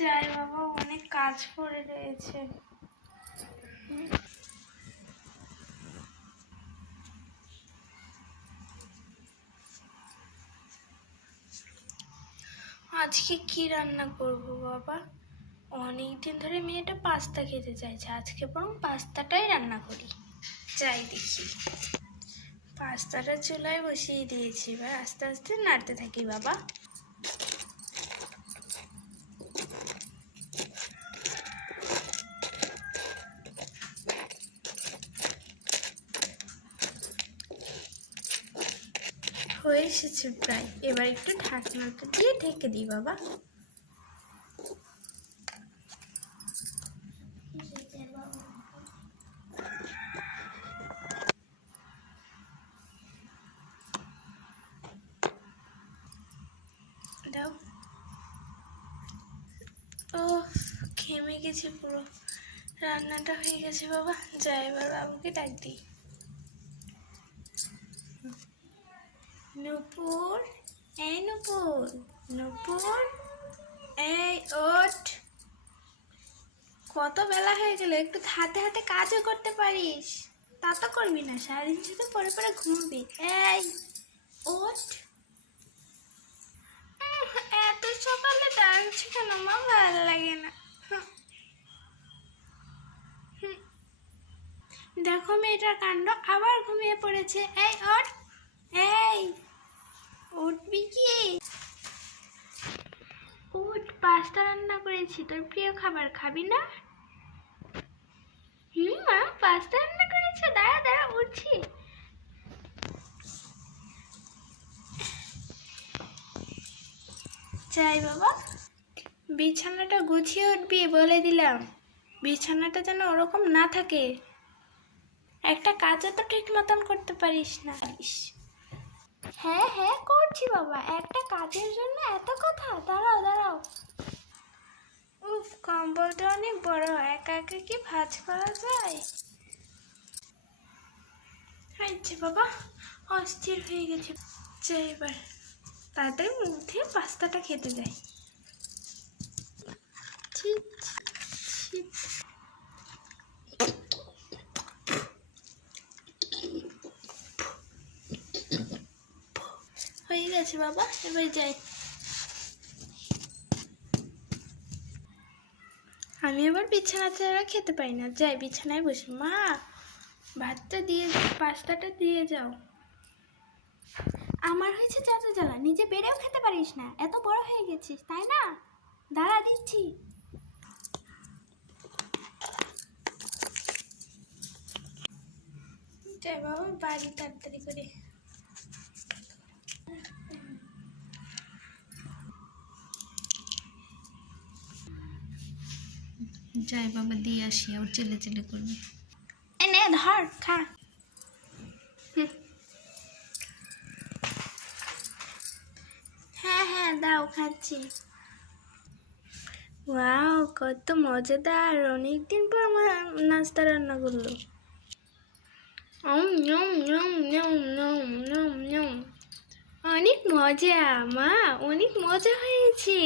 যাই বাবা, অনেক কাজ পড়ে রয়েছে। আজকে কি রান্না করব বাবা? অনেকদিন ধরে মেয়েটা পাস্তা খেতে চাইছে, আজকে বরং পাস্তাটাই রান্না করি। যাই দেখি, পাস্তাটা চুলায় বসিয়ে দিয়েছি, এবার আস্তে আস্তে নাড়তে থাকি বাবা। হয়ে এসেছে প্রায়, এবার একটু ঢাকনাটা দিয়ে ঢেকে দিই বাবা। দাও। ও ঘেমে গেছে পুরো, রান্নাটা হয়ে গেছে বাবা। যাই এবার বাবুকে ডাক দিই। নূপুর, এই নূপুর, নূপুর, এই ওঠ। কত বেলা হয়ে গেল, একটু হাতে হাতে কাজও করতে পারিস, তা তো করবি না, সারাদিন শুধু পরে পরে ঘুমবি। এই ওঠ। এত সকালে ডাকছি কেন মা? ভালো লাগে না। দেখো মেয়েটার কাণ্ড, আবার ঘুমিয়ে পড়েছে। এই ওঠ, এই উঠবি কি? উঠ, পাস্তা রান্না করেছি, তোর প্রিয় খাবার, খাবি না? মা পাস্তা রান্না করেছে, দাঁড়া দাঁড়া উঠছি। যাই বাবা, বিছানাটা গুছিয়ে উঠবি বলে দিলাম, বিছানাটা যেন ওরকম না থাকে। একটা কাজও তো ঠিক মতন করতে পারিস না। হ্যাঁ হ্যাঁ করছি বাবা, একটা কাজের জন্য এত কথা? দাঁড়াও দাঁড়াও। উফ, কম্বলটা অনেক বড়, একা একা কি ভাঁজ করা যায়? আচ্ছা বাবা, অস্থির হয়ে গেছে। যাই এবার তাদের মধ্যে পাস্তাটা খেতে যাই। ঠিক ঠিক হয়ে গেছে বাবা, এবার যাই। আমি আবার বিছানাতে খেতে পারি না, যাই বিছানায় বসি। মা ভাতটা দিয়ে, পাস্তাটা দিয়ে যাও। আমার হয়েছে যত জ্বালা, নিজে বেড়েও খেতে পারিস না, এত বড় হয়ে গেছিস তাই না? দাঁড়া দিচ্ছি। যাই বাবা বাড়ি তাড়াতাড়ি করে। যাই বাবা দিয়ে আসি, আর চেলে চেলে করবে। এনে ধর খা। হ্যাঁ হ্যাঁ দাও, খাচ্ছি। ওয়াও কত মজাদার, অনেকদিন পর আমার নাস্তা রান্না করলো। অনেক মজা মা, অনেক মজা হয়েছে।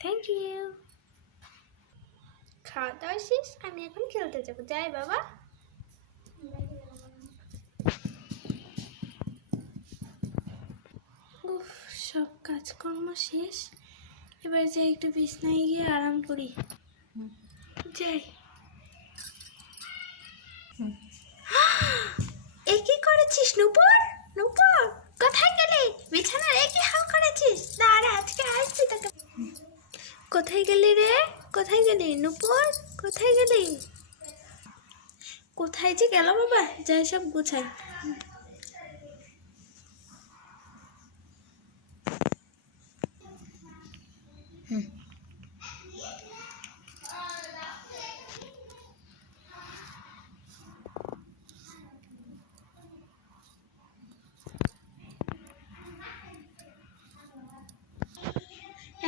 Thank you. খাওয়া দাওয়া শেষ, আমি এখন খেলতে যাবো। যাই বাবা। উফ, সব কাজকর্ম শেষ, এবার যাই একটু বিছনায় গিয়ে আরাম করি। যাই। এ কি করেছিস নূপুর? নূপুর কোথায় গেলি? বিছানার একই হাল করেছিস? দাঁড়া আজকে আসছি তোকে। কোথায় গেলি রে? কোথায় গেলি নূপুর? কোথায় গেলি? কোথায় যে গেল বাবা, যাই সব গুছাই।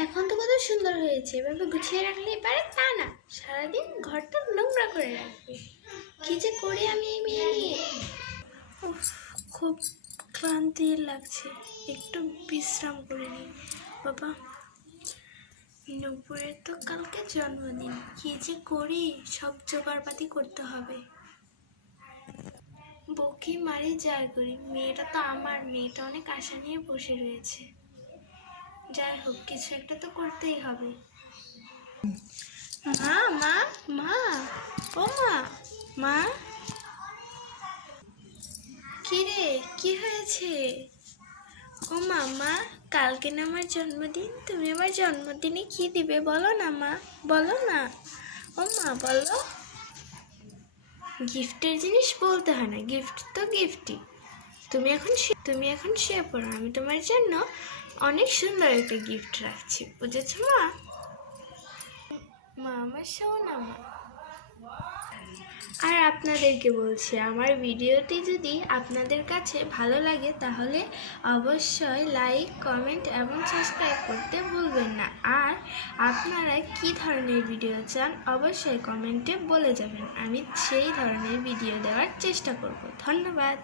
এখন তো কত সুন্দর হয়েছে, এভাবে গুছিয়ে রাখলেই পারে তা না, সারাদিন ঘরটা নোংরা করে রাখবে। কি যে করি আমি এই মেয়ে নিয়ে। উফ, খুব ক্লান্তি লাগছে, একটু বিশ্রাম করে নিই বাবা। নুপুরের তো কালকে জন্মদিন, কি যে করি, সব জোগাড়পাতি করতে হবে। বকি মারি যাই করি, মেয়েটা তো আমার, মেয়েটা অনেক আশা নিয়ে বসে রয়েছে। যাই হোক, কিছু একটা তো করতেই হবে। মা মা মা, ও মা, মা, কি রে, কি হয়েছে? ও মা, মা, কালকে না আমার জন্মদিন, তুমি আমার জন্মদিনে কি দিবে বলো না মা, বলো না। ও মা বলো। গিফটের জিনিস বলতে হয় না, গিফট তো গিফটই। তুমি এখন শুয়ে পড়ো, আমি তোমার জন্য অনেক সুন্দর একটা গিফট রাখছি, বুঝেছো মা? মা আমার শোনা মা। আর আপনাদেরকে বলছি, আমার ভিডিওটি যদি আপনাদের কাছে ভালো লাগে তাহলে অবশ্যই লাইক, কমেন্ট এবং সাবস্ক্রাইব করতে ভুলবেন না। আর আপনারা কি ধরনের ভিডিও চান অবশ্যই কমেন্টে বলে যাবেন, আমি সেই ধরনের ভিডিও দেওয়ার চেষ্টা করব। ধন্যবাদ।